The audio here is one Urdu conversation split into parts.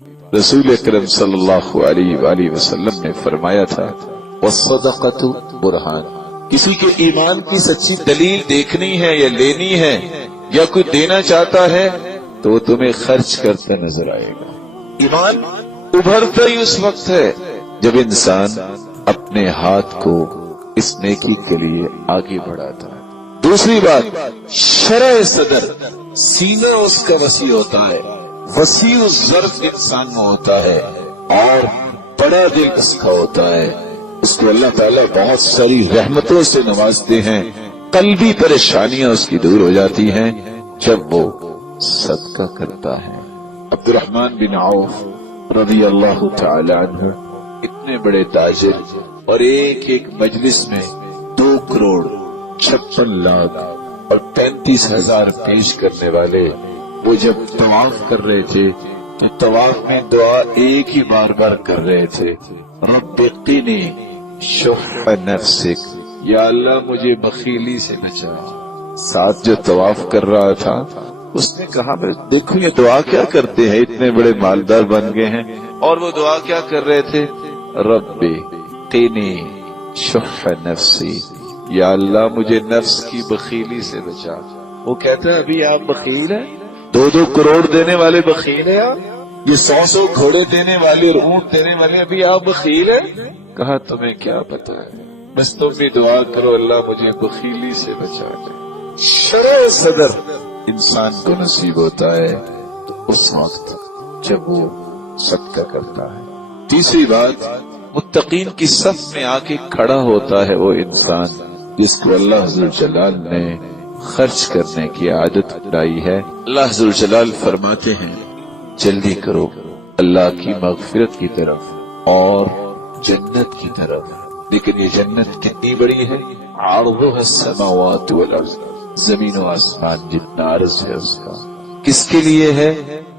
رسول اکرم صلی اللہ علیہ وآلہ وسلم نے فرمایا تھا والصدقۃ برہان، کسی کے ایمان کی سچی دلیل دیکھنی ہے یا لینی ہے یا کوئی دینا چاہتا ہے تو وہ تمہیں خرچ کرتا نظر آئے گا۔ ایمان ابھرتا ہی اس وقت ہے جب انسان اپنے ہاتھ کو اس نیکی کے لیے آگے بڑھاتا ہے۔ دوسری بات، شرح صدر، سینہ اس کا وسیع ہوتا ہے، وسیع الظرف انسان میں ہوتا ہے اور بڑا دل اس کا ہوتا ہے۔ اس کو اللہ تعالیٰ بہت ساری رحمتوں سے نوازتے ہیں، قلبی پریشانیاں اس کی دور ہو جاتی ہیں جب وہ صدقہ کرتا ہے۔ عبد الرحمن بن عوف رضی اللہ تعالی عنہ اتنے بڑے تاجر اور ایک ایک مجلس میں 2,56,00,000 اور 35,000 پیش کرنے والے، وہ جب طواف کر رہے تھے تو طواف میں دعا ایک ہی بار بار کر رہے تھے، رب قنی شح نفسک، یا اللہ مجھے بخیلی سے بچا۔ ساتھ جو طواف کر رہا تھا اس نے کہا دیکھو یہ دعا کیا کرتے ہیں، اتنے بڑے مالدار بن گئے ہیں، اور وہ دعا کیا کر رہے تھے، رب قنی شح نفسی، یا اللہ مجھے نفس کی بخیلی سے بچا۔ وہ کہتا ہے ابھی آپ بخیل ہیں، 2 کروڑ دینے والے بخیل ہیں آپ، یہ 100 گھوڑے دینے والے اور اونٹ دینے والے، ابھی آپ بخیل ہیں؟ کہا تمہیں کیا پتا ہے، بس تم بھی دعا کرو اللہ مجھے بخیلی سے بچا لے۔ شرح صدر انسان کو نصیب ہوتا ہے تو اس وقت جب وہ صدقہ کرتا ہے۔ تیسری بات، متقین کی صف میں آ کے کھڑا ہوتا ہے وہ انسان جس کو اللہ ذوالجلال نے خرچ کرنے کی عادت ڈائی ہے۔ اللہ ذوالجلال فرماتے ہیں جلدی کرو اللہ کی مغفرت کی طرف اور جنت کی طرف، لیکن یہ جنت کتنی بڑی ہے، عرضها السماوات والارض، زمین و آسمان جتنا عرض ہے اس کا۔ کس کے لیے ہے؟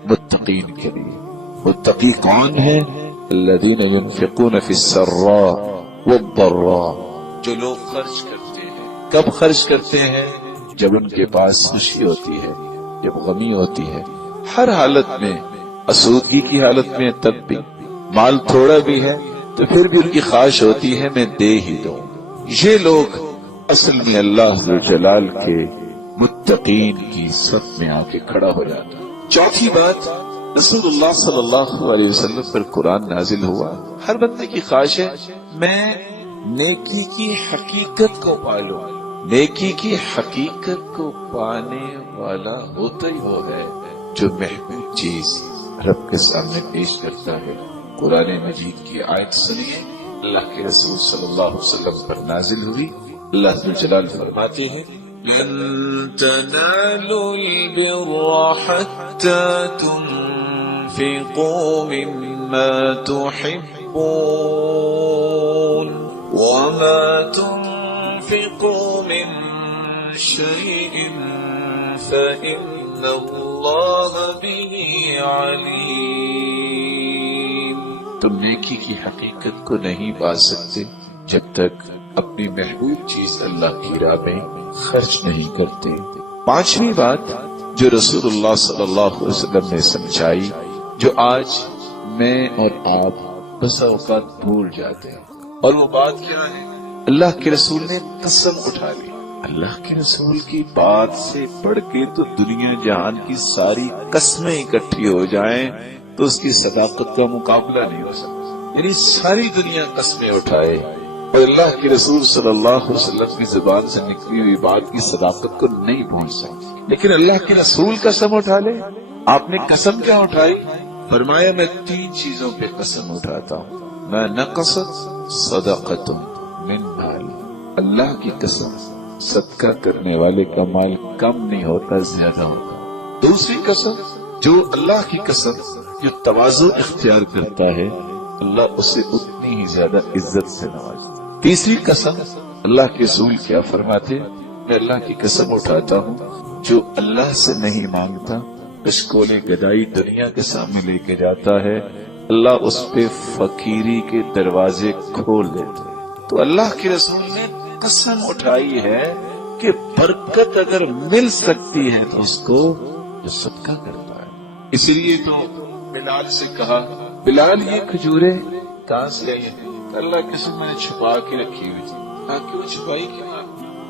متقین کے لیے۔ متقی کون ہے؟ الذین ينفقون فی السراء والضراء، جو لوگ خرچ کرتے ہیں۔ کب خرچ کرتے ہیں؟ جب ان کے پاس خوشی ہوتی ہے، جب غمی ہوتی ہے، ہر حالت میں، آسودگی کی حالت میں تب بھی، مال تھوڑا بھی ہے تو پھر بھی ان کی خواہش ہوتی ہے میں دے ہی دوں۔ یہ لوگ اصل میں اللہ ذوالجلال کے متقین کی صف میں آ کے کھڑا ہو جاتا ہے۔ چوتھی بات، رسول اللہ صلی اللہ علیہ وسلم پر قرآن نازل ہوا۔ ہر بندے کی خواہش ہے میں نیکی کی حقیقت کو پالوں۔ نیکی کی حقیقت کو پانے والا ہوتا ہی وہ ہے جو محبوب چیز رب کے سامنے پیش کرتا ہے۔ قرآن مجید کی آیت سنیے، اللہ کے رسول صلی اللہ علیہ وسلم پر نازل ہوئی۔ اللہ ذوالجلال فرماتے ہیں لن تنالوا البر حتى تنفقوا مما تحبون وما تنفقوا من شيء فإن الله به عليم۔ تم نیکی کی حقیقت کو نہیں پا سکتے جب تک اپنی محبوب چیز اللہ کی راہ میں خرچ نہیں کرتے۔ پانچویں بات جو رسول اللہ صلی اللہ علیہ وسلم نے سمجھائی، جو آج میں اور آپ بسا اوقات بھول جاتے ہیں، اور وہ بات کیا ہے؟ اللہ کے رسول نے قسم اٹھا لی۔ اللہ کے رسول کی بات سے پڑھ کے تو دنیا جہان کی ساری قسمیں اکٹھی ہو جائیں تو اس کی صداقت کا مقابلہ نہیں ہو سکتا۔ یعنی ساری دنیا قسمیں اٹھائے اور اللہ کے رسول صلی اللہ علیہ وسلم کی زبان سے نکلی ہوئی بات کی صداقت کو نہیں پہنچ سکتی، لیکن اللہ کے رسول قسم اٹھا لے۔ آپ نے قسم کیا اٹھائی؟ فرمایا میں 3 چیزوں پہ قسم اٹھاتا ہوں، میں نقصت صدقۃ من مال، اللہ کی قسم صدقہ کرنے والے کا مال کم نہیں ہوتا، زیادہ ہوتا۔ دوسری قسم، جو اللہ کی قسم جو تواضع اختیار کرتا ہے اللہ اسے اتنی ہی زیادہ عزت سے نوازتا۔ تیسری قسم، اللہ کے رسول کیا فرماتے؟ میں اللہ کی قسم اٹھاتا ہوں جو اللہ سے نہیں مانگتا، اشکول گدائی دنیا کے سامنے لے کے جاتا ہے، اللہ اس پہ فقیری کے دروازے کھول دیتے۔ تو اللہ کے رسول نے قسم اٹھائی ہے کہ برکت اگر مل سکتی ہے تو اس کو جو صدقہ کرتا ہے۔ اس لیے تو بلال سے کہا بلال یہ کھجوریں کہاں سے آئی ہیں؟ اللہ قسم میں نے چھپا کے رکھی ہوئی تھی. کیوں چھپائی کیوں؟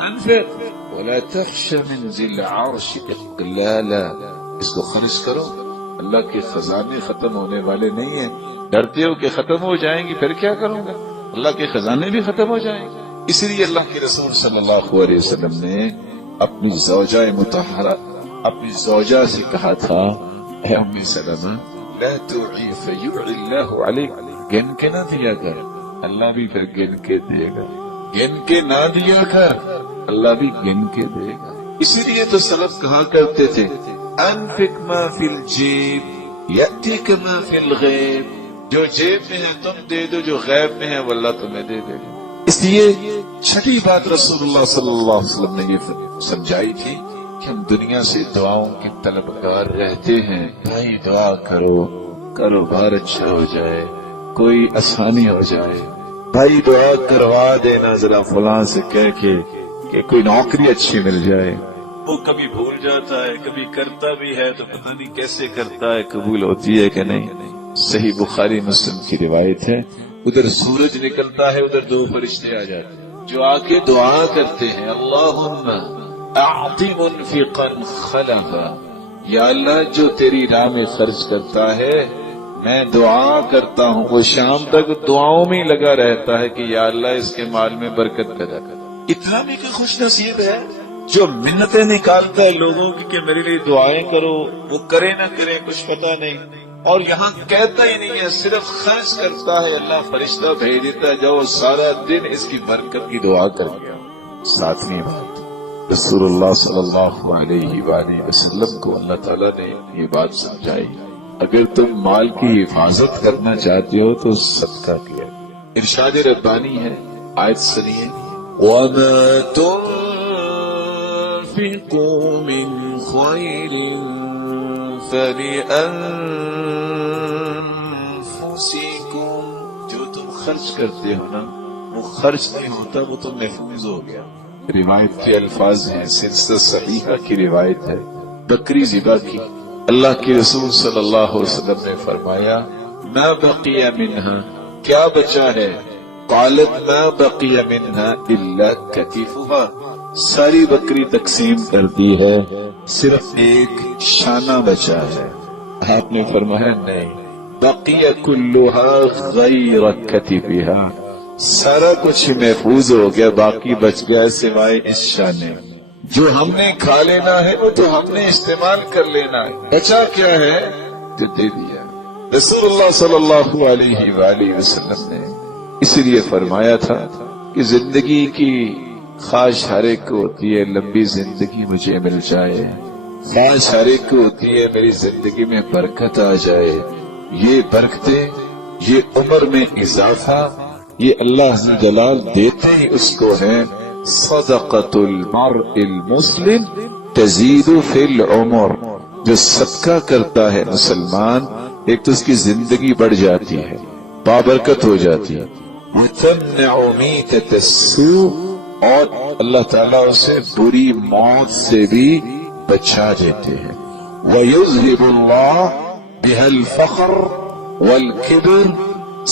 انفق ولا تخش من ذی العرش اقلالا، اس کو خرچ کرو، اللہ کے خزانے ختم ہونے والے نہیں ہیں. ڈرتے ہو کہ ختم ہو جائیں گی پھر کیا کروں گا؟ اللہ کے خزانے بھی ختم ہو جائیں گے. اس لیے اللہ کے رسول صلی اللہ علیہ وسلم نے اپنی زوجہ مطہرہ اپنی زوجہ سے کہا تھا اے ام سلمہ لا تعی فیعی اللہ علیک، گن کے نہ دیا کر، اللہ بھی پھر گن کے دے گا. گن کے نہ دیا کر، اللہ بھی گن کے دے گا. اسی لیے تو سلف کہا کرتے تھے انفق ما فی الجیب یأتیک ما فی الغیب، جو جیب میں ہے تم دے دو، جو غیب میں ہے وہ اللہ تمہیں دے دے گا. اس لیے چھٹی بات رسول اللہ صلی اللہ علیہ وسلم نے یہ سمجھائی تھی کہ ہم دنیا سے دعاؤں کے طلبگار رہتے ہیں. بھائی دعا کرو، کاروبار اچھا ہو جائے، کوئی آسانی ہو جائے. بھائی دعا کروا دینا ذرا فلاں سے کہہ کے کہ کوئی نوکری اچھی مل جائے. وہ کبھی بھول جاتا ہے، کبھی کرتا بھی ہے تو پتہ نہیں کیسے کرتا ہے، قبول ہوتی ہے کہ نہیں. صحیح بخاری مسلم کی روایت ہے، ادھر سورج نکلتا ہے، ادھر دو فرشتے آ جاتے ہیں جو آ کے دعا کرتے ہیں اللہم اعطی منفقا خلفا، یا اللہ جو تیری راہ میں خرچ کرتا ہے میں دعا کرتا ہوں وہ شام تک دعاؤں میں لگا رہتا ہے کہ یا اللہ اس کے مال میں برکت پیدا کر. اتنا بھی کہ خوش نصیب ہے جو منتیں نکالتا ہے لوگوں کی کہ میرے لیے دعائیں کرو، وہ کرے نہ کرے کچھ پتہ نہیں، اور یہاں کہتا ہی نہیں ہے، صرف خرچ کرتا ہے. اللہ فرشتہ بھیج دیتا ہے جاؤ سارا دن اس کی برکت کی دعا کر گیا. ساتویں بات رسول اللہ صلی اللہ علیہ وآلہ وسلم کو اللہ تعالیٰ نے یہ بات سمجھائی اگر تم مال کی حفاظت کرنا چاہتے ہو تو صدقہ کیا. ارشاد ربانی ہے، آیت سنیے وَمَا تُنْفِقُوا مِنْ خَيْرٍ فَلِأَنفُسِكُمْ، جو تم خرچ کرتے ہو نا وہ خرچ نہیں ہوتا، وہ تو محفوظ ہو گیا. روایت کے الفاظ ہیں، سلسلہ صحیحہ کی روایت ہے، بکری ذبح کی. اللہ کے رسول صلی اللہ علیہ وسلم نے فرمایا ما بقی منہا، کیا بچا ہے؟ قالت ما بقی منہا الا کتفھا، ساری بکری تقسیم کر دی ہے صرف ایک شانہ بچا ہے. آپ نے فرمایا نہیں، بقی کلھا غیر کتفھا، سارا کچھ محفوظ ہو گیا، باقی بچ گیا سوائے اس شانے. جو ہم نے کھا لینا ہے وہ تو ہم نے استعمال کر لینا ہے، بچا کیا ہے جو دے دیا. رسول اللہ صلی اللہ علیہ وآلہ وسلم نے اسی لیے فرمایا تھا کہ زندگی کی خواہش ہر ایک کو ہوتی ہے لمبی زندگی مجھے مل جائے، خواہش ہر ایک کو ہوتی ہے میری زندگی میں برکت آ جائے. یہ برکتیں، یہ عمر میں اضافہ، یہ اللہ جلال دیتے ہی اس کو ہے. صدقۃ المرء المسلم تزید فی العمر، جو صدقہ کرتا ہے مسلمان ایک تو اس کی زندگی بڑھ جاتی ہے، بابرکت ہو جاتی ہے. وتمنع میتۃ السوء، اور اللہ تعالیٰ اسے بری موت سے بھی بچا دیتے ہیں. ویذہب اللہ بها الفخر والکبر،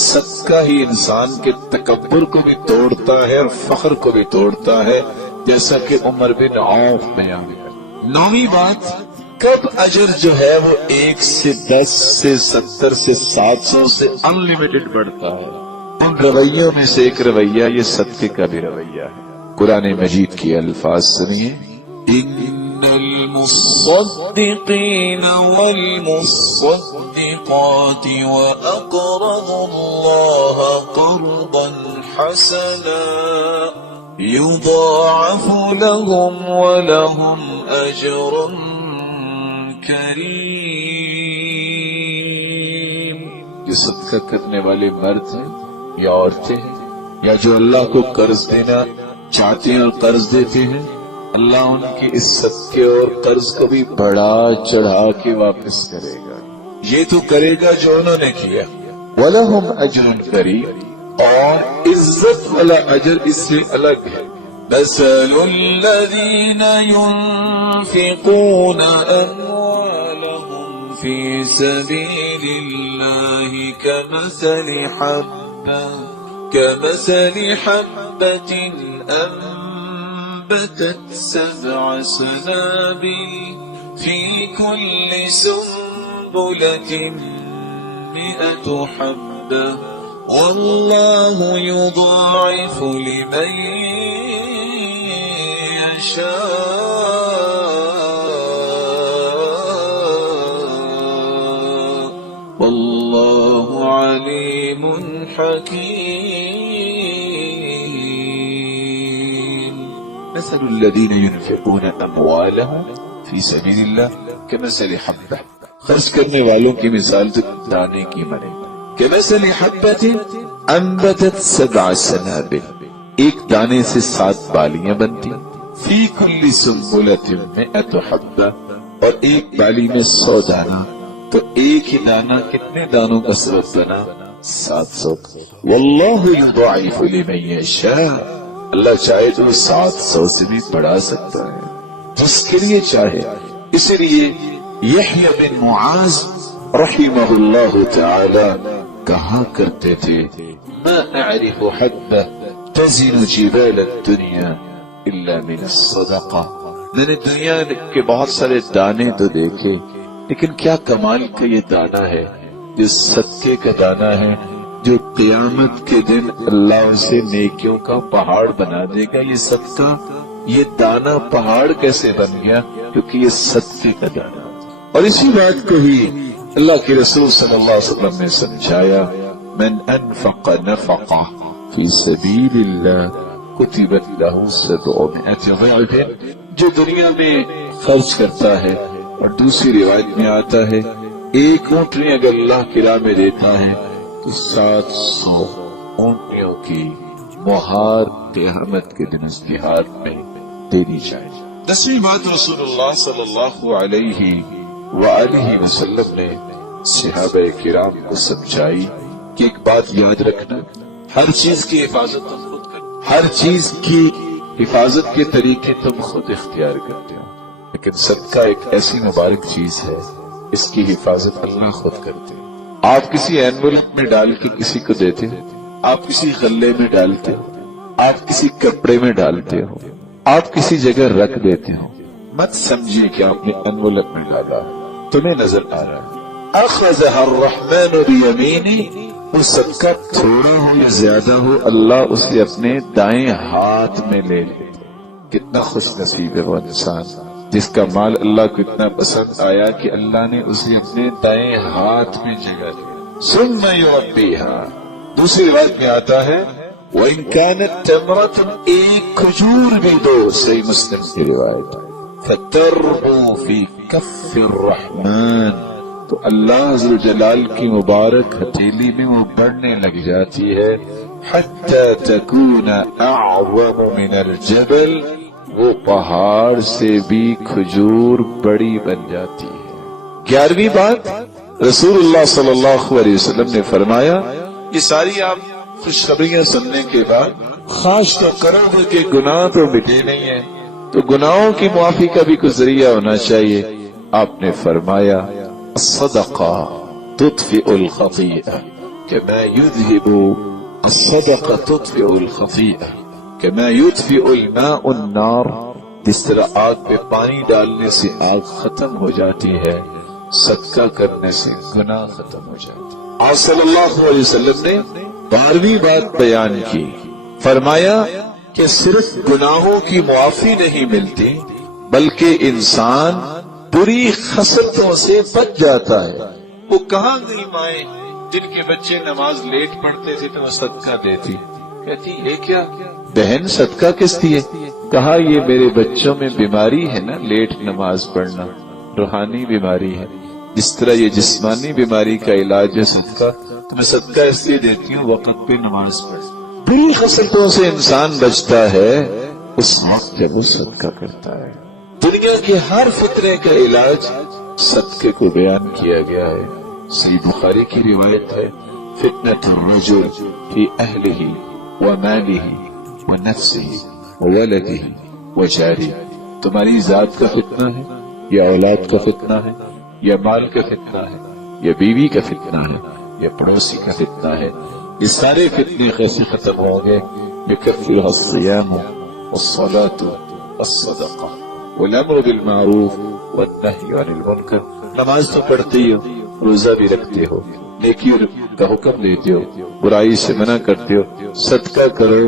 صدقہ ہی انسان کے تکبر کو بھی توڑتا ہے اور فخر کو بھی توڑتا ہے، جیسا کہ عمر بن عوف بیان ہے. نویں بات، کب اجر جو ہے وہ 1 سے 10 سے 70 سے 700 سے انلیمیٹڈ بڑھتا ہے. ان رویوں میں سے ایک رویہ یہ صدقے کا بھی رویہ ہے. قرآن مجید کی الفاظ سنیے ان المصدقین والمصدقات واقرضوا اللہ قرضا حسنا یضاعف لهم ولهم اجر کریم. یہ صدقہ کرنے والے مرد ہیں یا عورتیں ہیں یا جو اللہ کو قرض دینا چاہتے ہیں اور قرض دیتے ہیں، اللہ ان کی اس صدقے اور قرض کو بھی بڑھا چڑھا کے واپس کرے گا. یہ تو کرے گا جو انہوں نے کیا. وَلَهُمْ أَجْرٌ كَرِيمٌ، اور عزت والا اجر اس سے الگ ہے. مَثَلُ الَّذِينَ يُنْفِقُونَ أَمْوَالَهُمْ في سبيل الله كمثل حبة أنبتت 7 سنابل في كل سنبلة 100 حبة والله يضاعف لمن يشاء والله عليم حكيم. مثل الذين ينفقون أموالهم في سبيل الله كمثل حبة، خرچ کرنے والوں کی مثال تو دانے کی مانے، كمثل حبة أنبتت 7 سنابل، ایک دانے سے 7 بالیاں بنتی، فی کل سنبلۃ 100 حبة، اور ایک بالی میں 100 دانہ، تو ایک ہی دانہ کتنے دانوں کا سبب بنا؟ 700. واللہ یضاعف لمن یشاء، اللہ چاہے تو 700 سے بھی بڑھا سکتا ہے جس کے لیے چاہے. اس لیے یحییٰ بن معاذ رحمہ اللہ تعالی کہا کرتے تھے ما اعرف حبة تزن جبال الدنيا الا من الصدقة. میں نے دنیا کے بہت سارے دانے تو دیکھے، لیکن کیا کمال کا یہ دانہ ہے جو صدقے کا دانہ ہے، جو قیامت کے دن اللہ اسے نیکیوں کا پہاڑ بنا دے گا. یہ صدقہ، یہ دانہ پہاڑ کیسے بن گیا؟ کیونکہ یہ صدقے کا دانہ. اور اسی بات کو ہی اللہ کے رسول صلی اللہ علیہ وسلم نے سمجھایا من انفق نفقہ فی سبیل اللہ کتبت لہ 700 ضعف. جو دنیا میں خرچ کرتا ہے، اور دوسری روایت میں آتا ہے ایک اونٹنی اگر اللہ کی راہ میں دیتا ہے تو 700 اونٹنیوں کی مہار قیامت کے دن اس کے ہاتھ میں دینی چاہیے. 10ویں بات رسول اللہ صلی اللہ علیہ وآلہ وسلم نے صحابہ کرام کو سمجھائی کہ ایک بات یاد رکھنا، ہر چیز کی حفاظت تم خود کرو، ہر چیز کی حفاظت کے طریقے تم خود اختیار کرتے ہو، لیکن صدقہ ایک ایسی مبارک چیز ہے اس کی حفاظت اللہ خود کرتے ہیں. آپ کسی اینولپ میں ڈال کے کسی کو دیتے ہو، آپ کسی غلے میں ڈالتے ہو، آپ کسی کپڑے میں ڈالتے ہو، آپ کسی جگہ رکھ دیتے ہو، مت سمجھیے کہ آپ نے اینولپ میں ڈالا، تمہیں نظر آ رہا ہے. اخذها الرحمن بیمینہ، وہ صدقہ تھوڑا ہو یا زیادہ ہو اللہ اسے اپنے دائیں ہاتھ میں لے لیتے. کتنا خوش نصیب ہے وہ انسان جس کا مال اللہ کو اتنا پسند آیا کہ اللہ نے اسے اپنے دائیں ہاتھ میں جگہ دی. ثم یربیہا، دوسری روایت میں آتا ہے وَإِن كَانَتْ تَمْرَةٌ، ایک کھجور بھی دو، صحیح مسلم کی روایت، فَتَرْبُو فِي كَفِّ الرَّحْمَنِ، تو اللہ عز و جلال کی مبارک ہتھیلی میں وہ بڑھنے لگ جاتی ہے. حَتَّى تَكُونَ أَعْظَمُ مِنَ الْجَبَلِ، وہ پہاڑ سے بھی کھجور بڑی بن جاتی ہے. 11ویں بات رسول اللہ صلی اللہ علیہ وسلم نے فرمایا، یہ ساری آپ خوشخبریاں سننے کے بعد خواہش تو کرو گے کہ گناہ تو مٹے نہیں ہیں، تو گناہوں کی معافی کا بھی کوئی ذریعہ ہونا چاہیے. آپ نے فرمایا الصدقہ تطفئ الخطیئہ کما یذہب، الصدقہ تطفئ الخطیئہ کما یطفئ الماء النار، جس طرح آگ پہ پانی ڈالنے سے آگ ختم ہو جاتی ہے، صدقہ کرنے سے گناہ ختم ہو جاتے. آپ صلی اللہ علیہ وسلم نے 12ویں بات بیان کی، فرمایا کہ صرف گناہوں کی معافی نہیں ملتی بلکہ انسان بری خصلتوں سے بچ جاتا ہے. وہ کہاں گئی مائیں جن کے بچے نماز لیٹ پڑھتے تھے تو وہ صدقہ دیتی، کہتی یہ کیا بہن صدقہ کس دیے؟ کہا یہ میرے بچوں میں بیماری ہے نا لیٹ نماز پڑھنا، روحانی بیماری ہے، جس طرح یہ جسمانی بیماری کا علاج ہے صدقہ، تو میں صدقہ اس لیے دیتی ہوں وقت پہ نماز پڑھ. بری خصلتوں سے انسان بچتا ہے اس وقت جب وہ صدقہ کرتا ہے. دنیا کے ہر فطرے کا علاج صدقے کو بیان کیا گیا ہے. صحیح بخاری کی روایت ہے فتنة الرجل فی اہلہ ومالہ ونفسہ وولدہ وجارہ، تمہاری ذات کا فتنہ ہے یا اولاد کا فتنہ ہے یہ مال کا فتنہ ہے، یہ بیوی کا فتنہ ہے، یہ پڑوسی کا فتنہ ہے، یہ سارے فتنے کیسے ختم ہوں گے؟ بکفرها الصيام والصلاة والصدقہ والامر بالمعروف والنهی عن المنکر. نماز تو پڑھتے ہو، روزہ بھی رکھتے ہو، نیکی کا حکم دیتے ہو، برائی سے منع کرتے ہو، صدقہ کرو،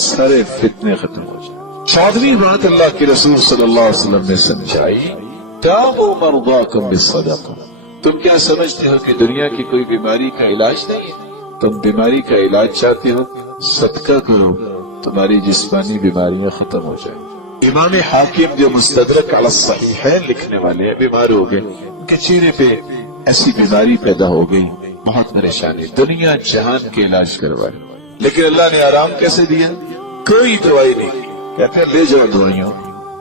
سارے فتنے ختم ہو جائیں. 14ویں بات اللہ کے رسول صلی اللہ علیہ وسلم نے سمجھائی، داؤوا مرضاکم بالصدقہ. تم کیا سمجھتے ہو کہ دنیا کی کوئی بیماری کا علاج نہیں ہے؟ تم بیماری کا علاج چاہتے ہو، صدقہ کرو، تمہاری جسمانی بیماریاں ختم ہو جائیں. امام حاکم جو مستدرک علی الصحیحین لکھنے والے ہیں، بیمار ہو گئے، ان کے چہرے پہ ایسی بیماری پیدا ہو گئی، بہت پریشانی، دنیا جہان کے علاج کروائے، لیکن اللہ نے آرام کیسے دیا؟ کوئی دوائی نہیں. کہتے ہیں لے جاؤ دوائیوں.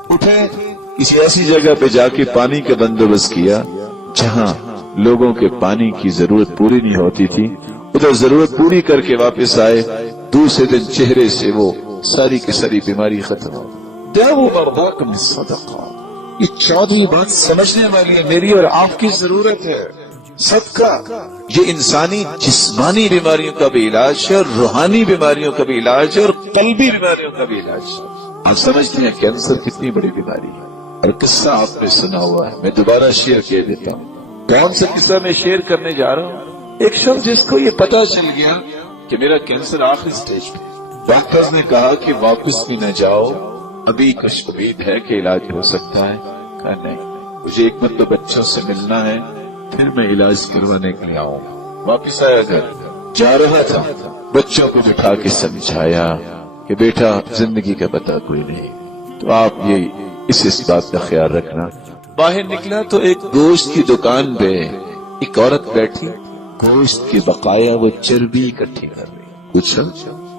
اٹھے کسی ایسی جگہ پہ جا کے پانی کا بندوبست کیا جہاں لوگوں کے پانی کی ضرورت پوری نہیں ہوتی تھی، ادھر ضرورت پوری کر کے واپس آئے، دوسرے دن چہرے سے وہ ساری کی ساری بیماری ختم ہو. داؤوا مرضاکم بالصدقہ. یہ 14ویں بات سمجھنے والی ہے، میری اور آپ کی ضرورت ہے. صدقہ یہ انسانی جسمانی بیماریوں کا بھی علاج ہے، اور روحانی بیماریوں کا بھی علاج ہے، اور قلبی بیماریوں کا بھی علاج ہے. آپ سمجھتے ہیں کینسر کتنی بڑی بیماری ہے، اور قصہ آپ نے سنا ہوا ہے، میں دوبارہ شیئر کر دیتا ہوں. کون سا قصہ میں شیئر کرنے جا رہا ہوں؟ ایک شخص جس کو یہ پتا چل گیا کہ میرا کینسر آخری سٹیج پہ، ڈاکٹرز نے کہا کہ واپس بھی نہ جاؤ، ابھی کچھ امید ہے کہ علاج ہو سکتا ہے. کہا نہیں، مجھے ایک مرتبہ بچوں سے ملنا ہے، پھر میں علاج کروانے کے لیے آؤں. واپس آیا گھر، جا رہا تھا، بچوں کو بٹھا کے سمجھایا کہ بیٹا زندگی کا پتہ کوئی نہیں، تو آپ یہ اس بات کا خیال رکھنا. باہر نکلا تو ایک گوشت کی دکان پہ ایک عورت بیٹھی، گوشت کی بقایا وہ چربی اکٹھی کر رہی. پوچھا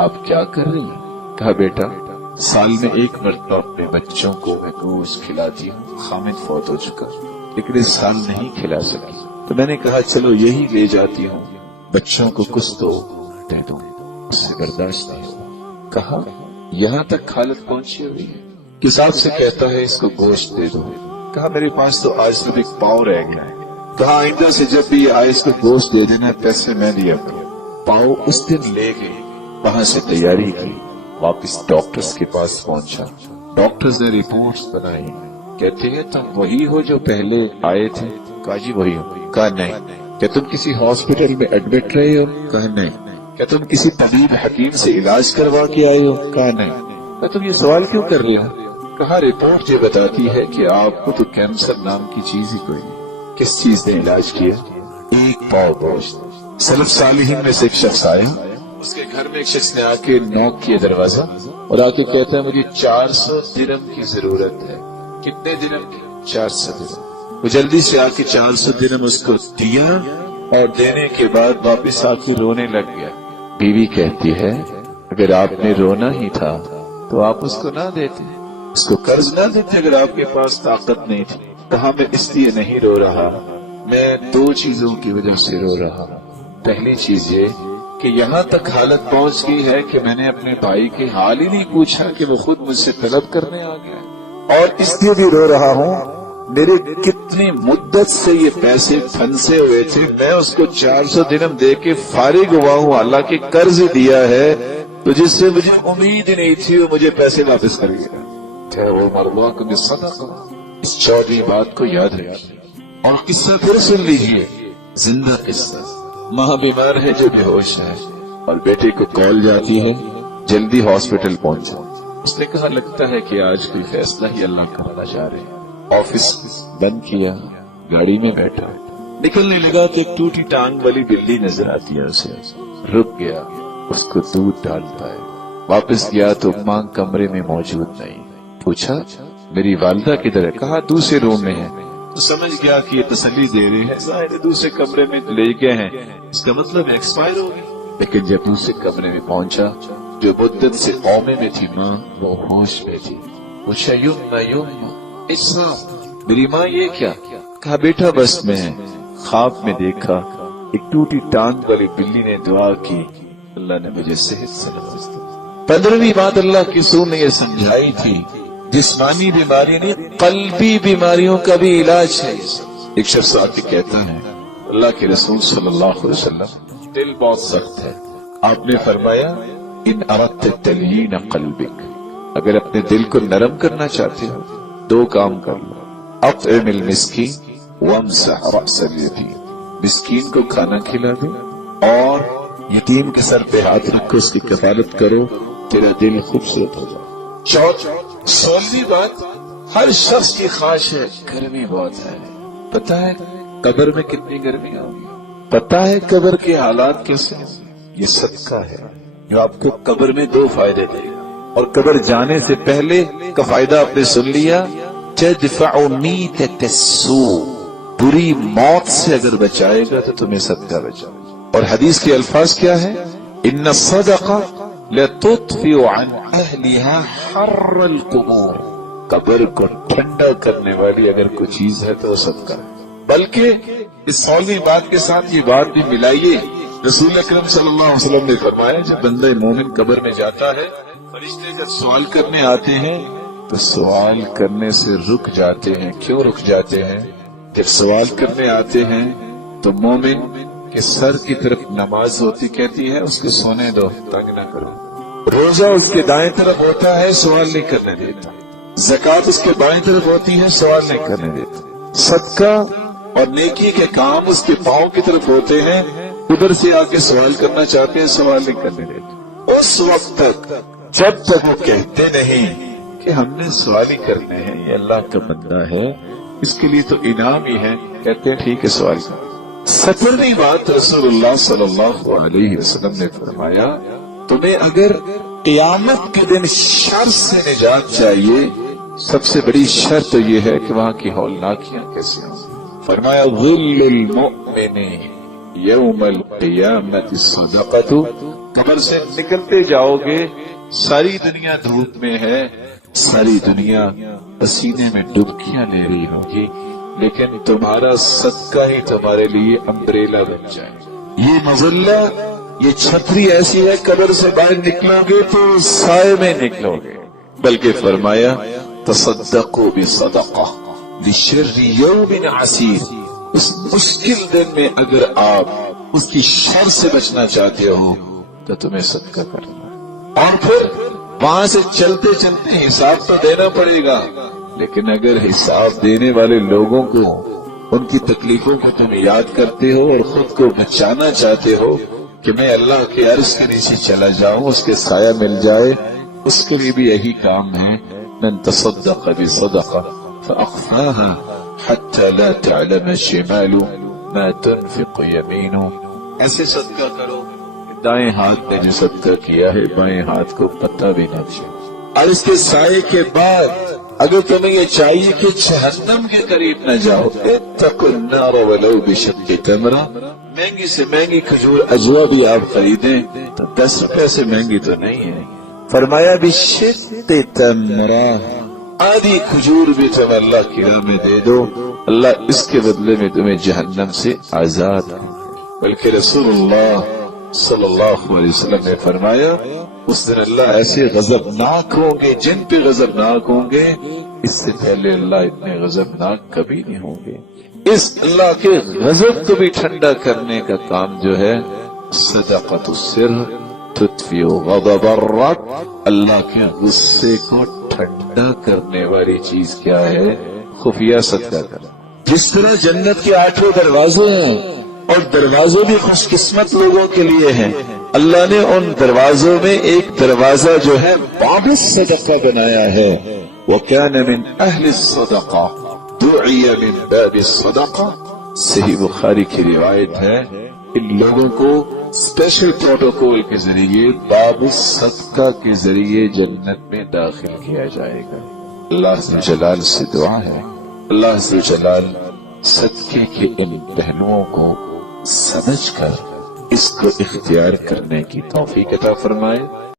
آپ کیا کر رہی ہیں؟ کہا بیٹا سال میں ایک مرتبہ اپنے بچوں کو میں گوشت کھلاتی ہوں، خامد فوت ہو چکا لیکن اس سال نہیں کھلا سکی، تو میں نے کہا چلو یہی لے جاتی ہوں، بچوں کو کچھ تو دے دوں، اس سے برداشت نہیں ہوا. کہا یہاں تک حالت پہنچی ہوئی ہے کہ صاحب سے کہتا ہے اس کو گوشت دے دو. کہا میرے پاس تو آج صرف ایک پاؤ رہ گیا ہے. کہا آئندہ سے جب بھی آئے اس کو گوشت دے دینا، پیسے میں دیا کروں. پاؤ اس دن لے گئے، وہاں سے تیاری کی، واپس ڈاکٹرز کے پاس پہنچا. ڈاکٹرز نے رپورٹس بنائی، کہتے ہیں تم وہی ہو جو پہلے آئے تھے؟ کہا جی وہی ہوں. کہا نہیں. کیا تم کسی ہاسپٹل میں ایڈمٹ رہے ہو؟ کہا نہیں. کیا تم کسی طبیب حکیم سے علاج کروا کے آئے ہو؟ کہا نہیں. کیا تم یہ سوال کیوں کر رہے ہو؟ کہا رپورٹ یہ بتاتی ہے کہ آپ کو تو کینسر نام کی چیز ہی کوئی نہیں. کس چیز نے علاج کیا؟ ایک پاؤ گوشت. سلف صالحین میں سے ایک شخص آیا، اس کے گھر میں ایک شخص نے آ کے نوک کیا دروازہ اور آ کے کہتا ہے مجھے 400 درہم کی ضرورت ہے. کتنے درہم کی؟ 400 درہم. وہ جلدی سے آ کے 400 درہم اس کو دیا، اور دینے کے بعد واپس آ کے رونے لگ گیا. بیوی کہتی ہے اگر آپ نے رونا ہی تھا تو آپ اس کو نہ دیتے، اس کو قرض نہ دیتے اگر آپ کے پاس طاقت نہیں تھی. کہا میں اس لیے نہیں رو رہا، میں 2 چیزوں کی وجہ سے رو رہا. پہلی چیز یہ کہ یہاں تک حالت پہنچ گئی ہے کہ میں نے اپنے بھائی کے حال ہی نہیں پوچھا کہ وہ خود مجھ سے طلب کرنے آ گیا. اور اس لیے بھی رو رہا ہوں میرے کتنی مدت سے یہ پیسے پھنسے ہوئے تھے، میں اس کو 400 درہم دے کے فارغ ہوا ہوں، اللہ کے قرض دیا ہے تو جس سے مجھے امید نہیں تھی وہ مجھے پیسے واپس کر گیا. وہ مرضاکم بالصدقہ. اس 14ویں بات کو یاد رکھیے. اور قصہ پھر سن لیجئے، زندہ قصہ. ماں بیمار ہے جو بے ہوش ہے، اور بیٹے کو کال جاتی ہے جلدی ہاسپٹل پہنچا. اس نے کہا لگتا ہے کہ آج کوئی فیصلہ ہی اللہ کرنا چاہ رہے ہیں. آفس بند کیا، گاڑی میں بیٹھا، نکلنے لگا تو ایک ٹوٹی ٹانگ والی بلی نظر آتی ہے. اسے رک گیا، اس کو دودھ ڈالتا ہے. واپس گیا تو ماں کمرے میں موجود نہیں. پوچھا میری والدہ کدھر ہے؟ کہا دوسرے روم میں ہے. تو سمجھ گیا کہ یہ تسلی دے رہے ہیں، ظاہر دوسرے کمرے میں لے گئے ہیں، اس کا مطلب ایکسپائر ہو گئی. لیکن جب دوسرے کمرے میں پہنچا، جو مدت سے قومے میں تھی ماں وہ ہوش میں تھی. پوچھا یمنا میری ماں یہ کیا؟ کہا بیٹا بس میں خواب میں دیکھا ایک ٹوٹی ٹانگ والی بلی نے دعا کی، اللہ نے مجھے صحت سے نواز دیا. 15ویں بات اللہ کی رسول نے یہ سمجھائی تھی، جسمانی بیماری نہیں قلبی بیماریوں کا بھی علاج ہے. ایک شخص آ کے کہتا ہے اللہ کے رسول صلی اللہ علیہ وسلم دل بہت سخت ہے. آپ نے فرمایا ان اردت تلین قلبک، اگر اپنے دل کو نرم کرنا چاہتے ہو دو کام کر لو. اطعم المسکین وامسح رأس الیتیم، مسکین کو کھانا کھلا دو اور یتیم کے سر پہ ہاتھ رکھو، اس کی کفالت کرو، تیرا دل خوبصورت ہو جائے. 16ویں بات، ہر شخص کی خواہش ہے، گرمی بہت ہے. پتہ ہے قبر میں کتنی گرمی ہوگی؟ پتہ ہے قبر کے حالات کیسے ہیں؟ یہ صدقہ ہے جو آپ کو قبر میں دو فائدے دے گا. اور قبر جانے سے پہلے کا فائدہ آپ نے سن لیا، تدفع میتۃ السوء، بری موت سے اگر بچائے گا تو تمہیں صدقہ بچائے. اور حدیث کے الفاظ کیا ہے؟ ان الصدقہ لتطفئ عن اہلها حر القبور، قبر کو ٹھنڈا کرنے والی اگر کوئی چیز ہے تو صدقہ ہے. بلکہ اس 16ویں بات کے ساتھ یہ بات بھی ملائیے، رسول اکرم صلی اللہ علیہ وسلم نے فرمایا جب بندہ مومن قبر میں جاتا ہے، فرشتے جب سوال کرنے آتے ہیں تو سوال کرنے سے رک جاتے ہیں. کیوں رک جاتے ہیں؟ جب سوال کرنے آتے ہیں تو مومن کے سر کی طرف نماز ہوتی، کہتی ہے اس کو سونے دو، تنگ نہ کرو. روزہ اس کے دائیں طرف ہوتا ہے، سوال نہیں کرنے دیتا. زکوٰۃ اس کے بائیں طرف ہوتی ہے، سوال نہیں کرنے دیتا. صدقہ اور نیکی کے کام اس کے پاؤں کی طرف ہوتے ہیں، ادھر سے آ کے سوال کرنا چاہتے ہیں، سوال نہیں کرنے دیتے. اس وقت تک جب تک وہ کہتے نہیں کہ ہم نے سوال ہی کرنے ہیں، یہ اللہ کا بندہ ہے، اس کے لیے تو انعام ہی ہے، کہتے ہیں ٹھیک ہے سوال کر. 17ویں بات، رسول اللہ صلی اللہ علیہ وسلم نے فرمایا تمہیں اگر قیامت کے دن شر سے نجات چاہیے، سب سے بڑی شرط یہ ہے کہ وہاں کی ہولناکیاں کیسے ہوں. فرمایا ظل المؤمن یوم القیامت صدقۃ، قبر سے نکلتے جاؤ گے، ساری دنیا دھوپ میں ہے، ساری دنیا پسینے میں ڈبکیاں لے رہی ہوگی، لیکن تمہارا صدقہ ہی تمہارے لیے امبریلا بن جائے. یہ مظلہ، یہ چھتری ایسی ہے، قبر سے باہر نکلو گے تو سائے میں نکلو گے. بلکہ فرمایا تصدقوا بصدقہ لشر یوم عسیر، اس مشکل دن میں اگر آپ اس کی شر سے بچنا چاہتے ہو تو تمہیں صدقہ کرنا ہے. اور پھر وہاں سے چلتے چلتے حساب تو دینا پڑے گا، لیکن اگر حساب دینے والے لوگوں کو، ان کی تکلیفوں کو تم یاد کرتے ہو اور خود کو بچانا چاہتے ہو کہ میں اللہ کے عرش کے نیچے چلا جاؤں، اس کے سایہ مل جائے، اس کے لیے بھی یہی کام ہے. من تصدق بصدقہ فأخفاها حتى لا تعلم شمال ما تنفق يمينه، ایسے صدقہ کرو دائیں ہاتھ نے جو صدقہ کیا ہے بائیں ہاتھ کو پتہ بھی نہ چلے. اور اس کے سائے کے بعد اگر تمہیں یہ چاہیے کہ جہنم کے قریب نہ جاؤ، اتقوا النار ولو بشق تمرہ، مہنگی سے مہنگی کھجور اجوا بھی آپ خریدیں تو 10 روپے سے مہنگی تو نہیں ہے. فرمایا بشق تمرہ، آدھی کھجور بھی تم اللہ کی راہ میں دے دو، اللہ اس کے بدلے میں تمہیں جہنم سے آزاد. بلکہ رسول اللہ صلی اللہ علیہ وسلم نے فرمایا اس دن اللہ ایسے غضبناک ہوں گے، جن پہ غضبناک ہوں گے اس سے پہلے اللہ اتنے غضبناک کبھی نہیں ہوں گے. اس اللہ کے غضب کو بھی ٹھنڈا کرنے کا کام جو ہے صدقۃ السر تطفئ غضب الرب، اللہ کے غصے کو ٹھنڈا کرنے والی چیز کیا ہے؟ خفیہ صدقہ کرنا. جس طرح جنت کے 8 دروازے ہیں اور دروازے بھی خوش قسمت لوگوں کے لیے ہیں، اللہ نے ان دروازوں میں ایک دروازہ جو ہے باب الصدقہ بنایا ہے. وَكَانَ مِنْ أَهْلِ الصَّدَقَةِ دُعِيَ مِنْ بَابِ الصَّدَقَةِ، صحیح بخاری کی روایت ہے ان لوگوں کو اسپیشل پروٹوکول کے ذریعے باب الصدقہ کے ذریعے جنت میں داخل کیا جائے گا. اللہ عز و جلال سے دعا ہے اللہ عز و جلال صدقے کے ان پہلوؤں کو سمجھ کر اس کو اختیار کرنے کی توفیق عطا فرمائے.